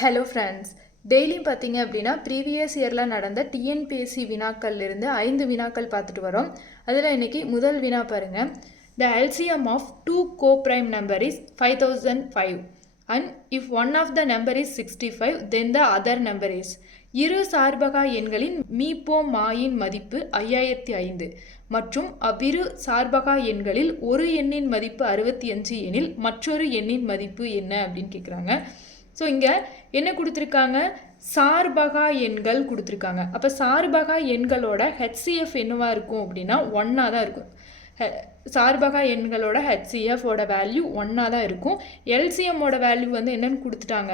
Hello friends, டெய்லியும் பார்த்தீங்க அப்படின்னா ப்ரீவியஸ் இயரில் நடந்த டிஎன்பிஎஸ்சி வினாக்கள்லேருந்து 5 வினாக்கள் பார்த்துட்டு வரோம். அதில் இன்றைக்கி முதல் வினா பாருங்கள். The LCM of 2 co-prime number is 5005 and if one of the number is 65 then the other number is. இரு சார்பகா எண்களின் மீப்போமாயின் மதிப்பு 5005 மற்றும் அவ்விரு சார்பகா எண்களில் ஒரு எண்ணின் மதிப்பு 65 எனில் மற்றொரு எண்ணின் மதிப்பு என்ன அப்படின்னு கேட்குறாங்க. ஸோ இங்கே என்ன கொடுத்துருக்காங்க? சார்பகா எண்கள் கொடுத்துருக்காங்க. அப்போ சார்பகா எண்களோட ஹெச்சிஎஃப் என்னவா இருக்கும் அப்படின்னா 1 தான் இருக்கும். சார்பகா எண்களோட ஹெச்சிஎஃபோட வேல்யூ 1 தான் இருக்கும். எல்சிஎம்மோட வேல்யூ வந்து என்னன்னு கொடுத்துட்டாங்க?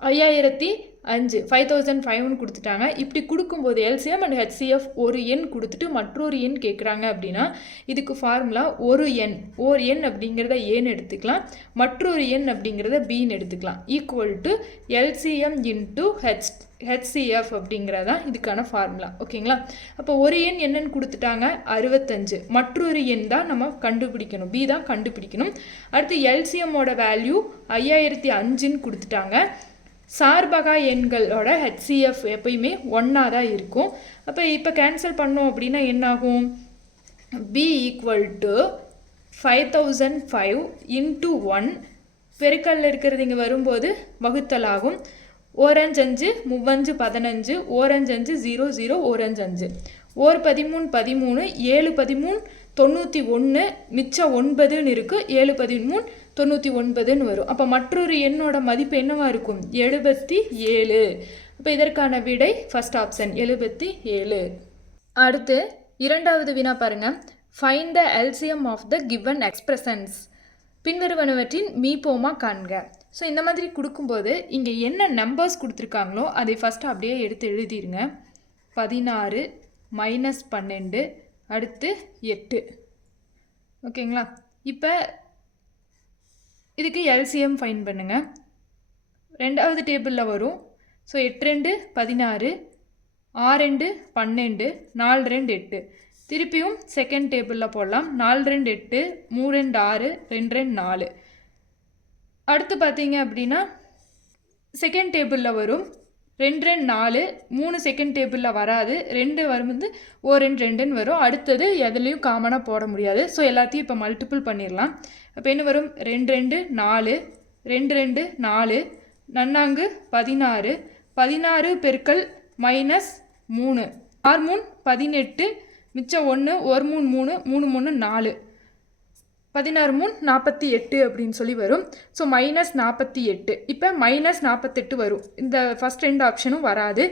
5005 கொடுத்துட்டாங்க. இப்படி கொடுக்கும்போது எல்சிஎம் அண்ட் ஹெச்சிஎஃப் ஒரு எண் கொடுத்துட்டு மற்றொரு எண் கேட்குறாங்க அப்படின்னா இதுக்கு ஃபார்முலா ஒரு எண் அப்படிங்கிறத ஏன்னு எடுத்துக்கலாம், மற்றொரு எண் அப்படிங்கிறத பின்னு எடுத்துக்கலாம். Equal to LCM into HCF அப்படிங்கிறதான் இதுக்கான ஃபார்முலா. ஓகேங்களா? அப்போ ஒரு எண் என்னன்னு கொடுத்துட்டாங்க? 65. மற்றொரு எண் தான் நம்ம கண்டுபிடிக்கணும், பி தான் கண்டுபிடிக்கணும். அடுத்து எல்சிஎம்மோட வேல்யூ 5005 கொடுத்துட்டாங்க. சார்பகா எண்களோட ஹெச்சிஎஃப் எப்பயுமே 1 தான் இருக்கும். அப்போ இப்போ கேன்சல் பண்ணோம் அப்படின்னா என்னாகும்? பி ஈக்குவல் டு 5005 இன்ட்டு 1 பெருக்கல்ல இருக்கிறது இங்கே வரும்போது வகுத்தல் ஆகும். 4×5 3×5 15, 4×5 0 0, 4×5 1 13 13, 7 13 91, மிச்சம் 9ன்னு இருக்குது. 7 13 99ன்னு வரும். அப்போ மற்றொரு எண்ணோட மதிப்பு என்னவா இருக்கும்? 77. அப்போ இதற்கான விடை ஃபர்ஸ்ட் ஆப்ஷன் 77. அடுத்து இரண்டாவது வினா பாருங்க. Find the LCM of the given expressions. பின்வருவனவற்றின் மீப்போமா காண்க. ஸோ இந்த மாதிரி கொடுக்கும்போது இங்கே என்ன நம்பர்ஸ் கொடுத்துருக்காங்களோ அதை ஃபஸ்ட்டு அப்படியே எடுத்து எழுதிடுங்க. 16 -12 அடுத்து 8. ஓகேங்களா? இப்போ இதுக்கு எல்சிஎம் ஃபைன் பண்ணுங்கள். ரெண்டாவது டேபிளில் வரும். ஸோ 8×2 16, 6×2 12, 4×2 8. திருப்பியும் செகண்ட் டேபிளில் போடலாம். 4×2 8, 3×2 6, 2×2 4. அடுத்து பார்த்தீங்க அப்படின்னா செகண்ட் டேபிளில் வரும். 2×2 4, 3 செகண்ட் டேபிளில் வராது. 2 வரும்போது 4×2 வரும். அடுத்தது எதுலேயும் காமனாக போட முடியாது. ஸோ எல்லாத்தையும் இப்போ மல்டிபிள் பண்ணிடலாம். அப்போ என்ன வரும்? 2×2 4, 2×2 4, 4 16, 16 பெருக்கல் -3, 6×3 18, மிச்சம் 1, 1×3 3, 3×3 4, 16×3 48 அப்படின்னு சொல்லி வரும். ஸோ -48. இப்போ -48 வரும். இந்த ஃபஸ்ட் 2 ஆப்ஷனும் வராது.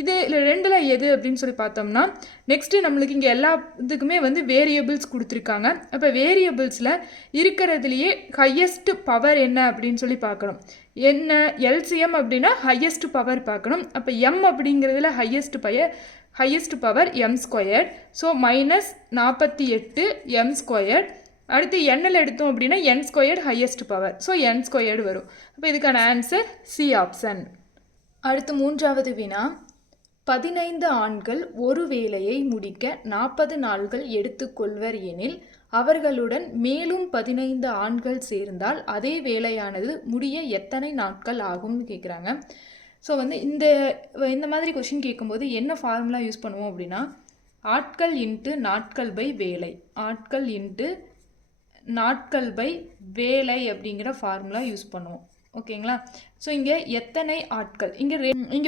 இது ரெண்டில் எது அப்படின்னு சொல்லி பார்த்தோம்னா நெக்ஸ்ட்டு நம்மளுக்கு இங்கே எல்லா இதுக்குமே வந்து வேரியபிள்ஸ் கொடுத்துருக்காங்க. அப்போ வேரியபிள்ஸில் இருக்கிறதுலையே ஹையஸ்ட் பவர் என்ன அப்படின்னு சொல்லி பார்க்கணும். என்ன எல்சிஎம் அப்படின்னா ஹையஸ்ட் பவர் பார்க்கணும். அப்போ எம் அப்படிங்கிறதுல highest power m². So -48 m². அடுத்து எண்ணில் எடுத்தோம் அப்படின்னா n² highest power. So n² வரும். அப்போ இதுக்கான ஆன்சர் சி ஆப்ஷன். அடுத்து மூன்றாவது வினா. 15 ஆண்கள் ஒரு வேலையை முடிக்க 40 நாட்கள் எடுத்துக்கொள்வர் எனில் அவர்களுடன் மேலும் 15 ஆண்கள் சேர்ந்தால் அதே வேலையானது முடிய எத்தனை நாட்கள் ஆகும்னு கேட்குறாங்க. ஸோ வந்து இந்த மாதிரி கொஷின் கேட்கும்போது என்ன ஃபார்முலா யூஸ் பண்ணுவோம் அப்படின்னா ஆட்கள் இன்ட்டு நாட்கள் பை வேலை, ஆட்கள் இன்ட்டு நாட்கள் பை வேலை அப்படிங்கிற ஃபார்முலா யூஸ் பண்ணுவோம். ஓகேங்களா? ஸோ இங்கே எத்தனை ஆட்கள் இங்கே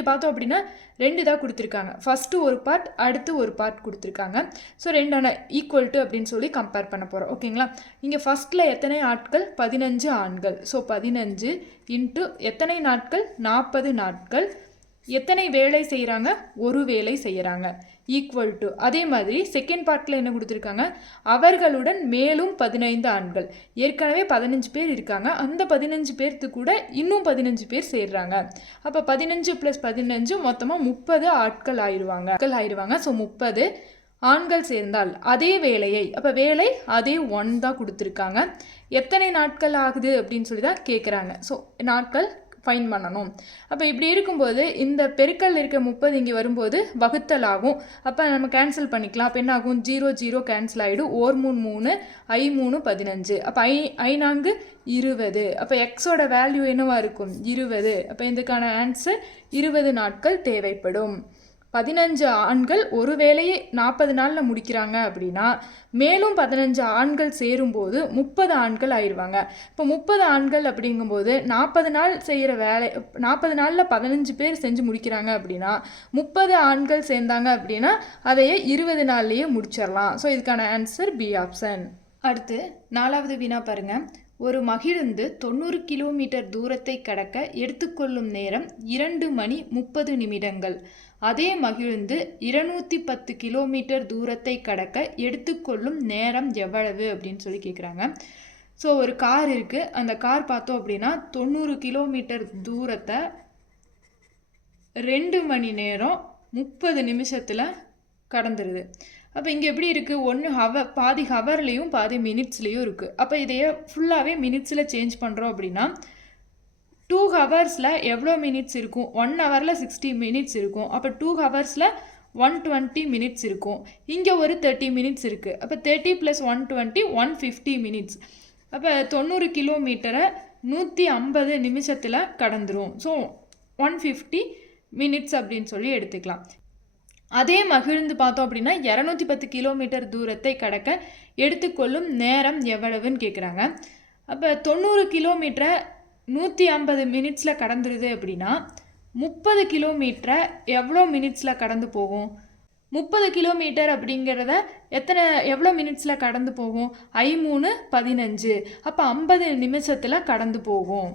பார்த்தோம் அப்படின்னா 2 தான் கொடுத்துருக்காங்க. ஃபஸ்ட்டு ஒரு பார்ட், அடுத்து ஒரு பார்ட் கொடுத்துருக்காங்க. ஸோ 2 ஈக்குவல் டு அப்படின்னு சொல்லி கம்பேர் பண்ண போகிறோம். ஓகேங்களா? இங்கே ஃபஸ்ட்டில் எத்தனை ஆட்கள்? 15 ஆண்கள். ஸோ 15 இன்ட்டு எத்தனை நாட்கள்? 40 நாட்கள். எத்தனை வேலை செய்கிறாங்க? ஒரு வேலை செய்கிறாங்க. ஈக்குவல் டு அதே மாதிரி செகண்ட் பார்ட்டில் என்ன கொடுத்துருக்காங்க? அவர்களுடன் மேலும் 15 ஆண்கள். ஏற்கனவே 15 பேர் இருக்காங்க. அந்த 15 பேர்த்து கூட இன்னும் 15 பேர் சேர்றாங்க. அப்போ 15 + 15 மொத்தமாக 30 ஆட்கள் ஆயிடுவாங்க. ஸோ 30 ஆண்கள் சேர்ந்தால் அதே வேலையை, அப்போ வேலை அதே 1 தான் கொடுத்துருக்காங்க. எத்தனை நாட்கள் ஆகுது அப்படின்னு சொல்லி தான் கேட்குறாங்க. ஸோ நாட்கள் ஃபைன் பண்ணணும். அப்போ இப்படி இருக்கும்போது இந்த பெருக்கல் இருக்க 30 இங்கே வரும்போது வகுத்தல் ஆகும். அப்போ நம்ம கேன்சல் பண்ணிக்கலாம். அப்போ என்ன ஆகும், 0 0 கேன்சல் ஆகிடும். 1 3 3 I 3 15. அப்போ I 4 20. அப்போ எக்ஸோட வேல்யூ என்னவா இருக்கும், 20. அப்போ இதுக்கான ஆன்சர் 20 நாட்கள் தேவைப்படும். 15 ஆண்கள் ஒரு வேலையை 40 நாளில் முடிக்கிறாங்க அப்படின்னா மேலும் 15 ஆண்கள் சேரும்போது 30 ஆண்கள் ஆயிடுவாங்க. இப்போ 30 ஆண்கள் அப்படிங்கும்போது 40 நாள் செய்கிற வேலை 40 நாளில் 15 பேர் செஞ்சு முடிக்கிறாங்க அப்படின்னா 30 ஆண்கள் சேர்ந்தாங்க அப்படின்னா அதையே 20 நாள்லேயே முடிச்சிடலாம். ஸோ இதுக்கான ஆன்சர் பி ஆப்ஷன். அடுத்து 4வது வினா பாருங்க. ஒரு மகிழுந்து 90 கிலோமீட்டர் தூரத்தை கடக்க எடுத்துக்கொள்ளும் நேரம் 2 மணி 30 நிமிடங்கள். அதே மகிழுந்து 210 கிலோமீட்டர் தூரத்தை கடக்க எடுத்துக்கொள்ளும் நேரம் எவ்வளவு அப்படின்னு சொல்லி கேட்குறாங்க. ஸோ ஒரு கார் இருக்குது. அந்த கார் பார்த்தோம் அப்படின்னா 90 கிலோமீட்டர் தூரத்தை 2 மணி நேரம் 30 நிமிஷத்தில் கடந்துருது. அப்போ இங்கே எப்படி இருக்குது, ஒன்று பாதி ஹவர்லேயும் பாதி மினிட்ஸ்லேயும் இருக்குது. அப்போ இதையே ஃபுல்லாகவே மினிட்ஸில் சேஞ்ச் பண்ணுறோம் அப்படின்னா 2 ஹவர்ஸில் எவ்வளோ மினிட்ஸ் இருக்கும், 1 ஹவரில் 60 மினிட்ஸ் இருக்கும். அப்போ 2 ஹவர்ஸில் 120 மினிட்ஸ் இருக்கும். இங்கே ஒரு 30 மினிட்ஸ் இருக்குது. அப்போ 30 + 120 150 மினிட்ஸ். அப்போ 90 கிலோமீட்டரை 150 நிமிஷத்தில் கடந்துரும். ஸோ 150 மினிட்ஸ் அப்படின்னு சொல்லி எடுத்துக்கலாம். அதே மகிழ்ந்து பார்த்தோம் அப்படின்னா 210 கிலோமீட்டர் தூரத்தை கடக்க எடுத்துக்கொள்ளும் நேரம் எவ்வளவுன்னு கேட்குறாங்க. அப்போ 90 கிலோமீட்டரை 150 மினிட்ஸில் கடந்துருது அப்படின்னா 30 கிலோமீட்டரை எவ்வளோ மினிட்ஸில் கடந்து போகும், 30 கிலோமீட்டர் அப்படிங்கிறத எவ்வளோ மினிட்ஸில் கடந்து போகும், I3 15. அப்போ 50 நிமிஷத்தில் கடந்து போகும்.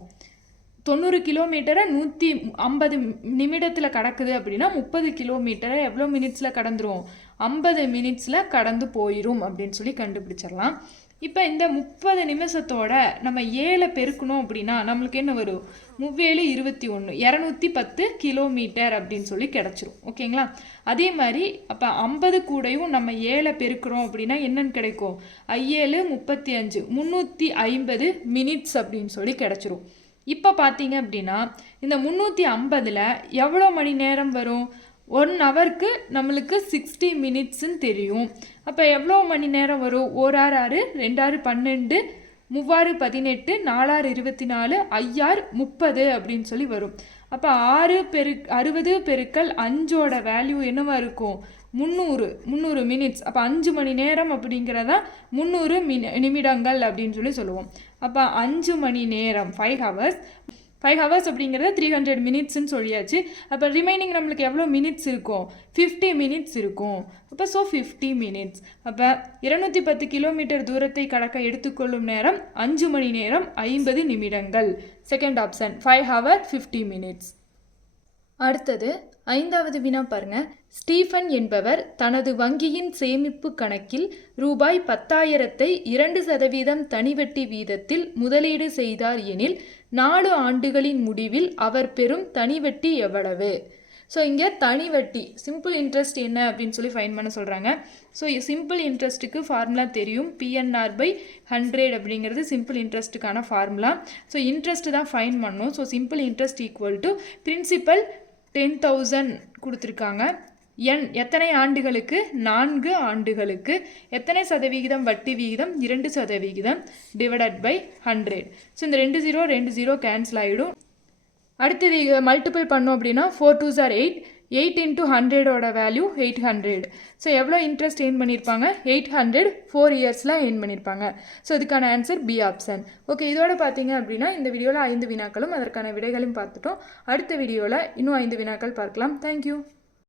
90 கிலோமீட்டரை 150 நிமிடத்தில் கடக்குது அப்படின்னா 30 கிலோமீட்டரை எவ்வளோ மினிட்ஸில் கடந்துரும், 50 மினிட்ஸில் கடந்து போயிடும் அப்படின்னு சொல்லி கண்டுபிடிச்சிடலாம். இப்போ இந்த 30 நிமிஷத்தோட நம்ம 7 பெருக்கணும் அப்படின்னா நம்மளுக்கு என்ன வரும், 7 21 210 கிலோமீட்டர் அப்படின்னு சொல்லி கிடச்சிரும். ஓகேங்களா. அதே மாதிரி அப்போ 50 கூடையும் நம்ம 7 பெருக்கிறோம் அப்படின்னா என்னன்னு கிடைக்கும், 7 35 350 மினிட்ஸ் அப்படின்னு சொல்லி கிடச்சிரும். இப்போ பார்த்தீங்க அப்படின்னா இந்த 350ல் எவ்வளோ மணி நேரம் வரும், 1 ஹவருக்கு நம்மளுக்கு 60 மினிட்ஸ்ன்னு தெரியும். அப்போ எவ்வளோ மணி நேரம் வரும், 1 6 6 2 6 12 3 18 4 24 5 30 அப்படின்னு சொல்லி வரும். அப்போ 60 பெருக்கல் 5ஓட வேல்யூ என்னவா இருக்கும், 300 மினிட்ஸ். அப்போ 5 மணி நேரம் அப்படிங்கிறதா 300 நிமிடங்கள் அப்படின்னு சொல்லி சொல்லுவோம். அப்போ 5 மணி நேரம் 5 ஹவர்ஸ் அப்படிங்கிறத 300 மினிட்ஸ்ன்னு சொல்லியாச்சு. அப்போ ரிமைனிங் நம்மளுக்கு எவ்வளோ மினிட்ஸ் இருக்கும், 50 மினிட்ஸ் இருக்கும். அப்போ 50 மினிட்ஸ். அப்போ 210 கிலோமீட்டர் தூரத்தை கடக்க எடுத்துக்கொள்ளும் நேரம் 5 மணி நேரம் 50 நிமிடங்கள். Second option 5 hours 50 minutes. அடுத்தது 5வது வினா பாருங்க. ஸ்டீஃபன் என்பவர் தனது வங்கியின் சேமிப்பு கணக்கில் ரூபாய் 10,000ஐ 2% தனிவட்டி வீதத்தில் முதலீடு செய்தார் எனில் 4 ஆண்டுகளின் முடிவில் அவர் பெறும் தனிவட்டி எவ்வளவு? ஸோ இங்கே தனிவட்டி சிம்பிள் இன்ட்ரெஸ்ட் என்ன அப்படின்னு சொல்லி ஃபைன் பண்ண சொல்கிறாங்க. ஸோ சிம்பிள் இன்ட்ரெஸ்ட்டுக்கு ஃபார்முலா தெரியும், PNR/100 அப்படிங்கிறது சிம்பிள் இன்ட்ரெஸ்ட்டுக்கான ஃபார்முலா. ஸோ இன்ட்ரெஸ்ட் தான் ஃபைன் பண்ணணும். So simple interest equal to principal 10,000 கொடுத்துருக்காங்க. எத்தனை ஆண்டுகளுக்கு, 4 ஆண்டுகளுக்கு. எத்தனை சதவிகிதம் வட்டி விகிதம், 2% டிவைடட் பை 100. ஸோ இந்த 2 0 கேன்சல் ஆகிடும். அடுத்தது மல்டிபிள் பண்ணோம் அப்படின்னா 4 2s are 8. 8 into 100ஓட வேல்யூ 800. ஸோ எவ்வளோ இன்ட்ரெஸ்ட் எயின் பண்ணியிருப்பாங்க, 800 4 இயர்ஸில் எயின் பண்ணியிருப்பாங்க. ஸோ இதுக்கான ஆன்சர் பி ஆப்ஷன். ஓகே, இதோட பார்த்தீங்க அப்படின்னா இந்த வீடியோவில் 5 வினாக்களும் அதற்கான விடைகளையும் பார்த்துட்டோம். அடுத்த வீடியோவில் இன்னும் 5 வினாக்கள் பார்க்கலாம். தேங்க்யூ.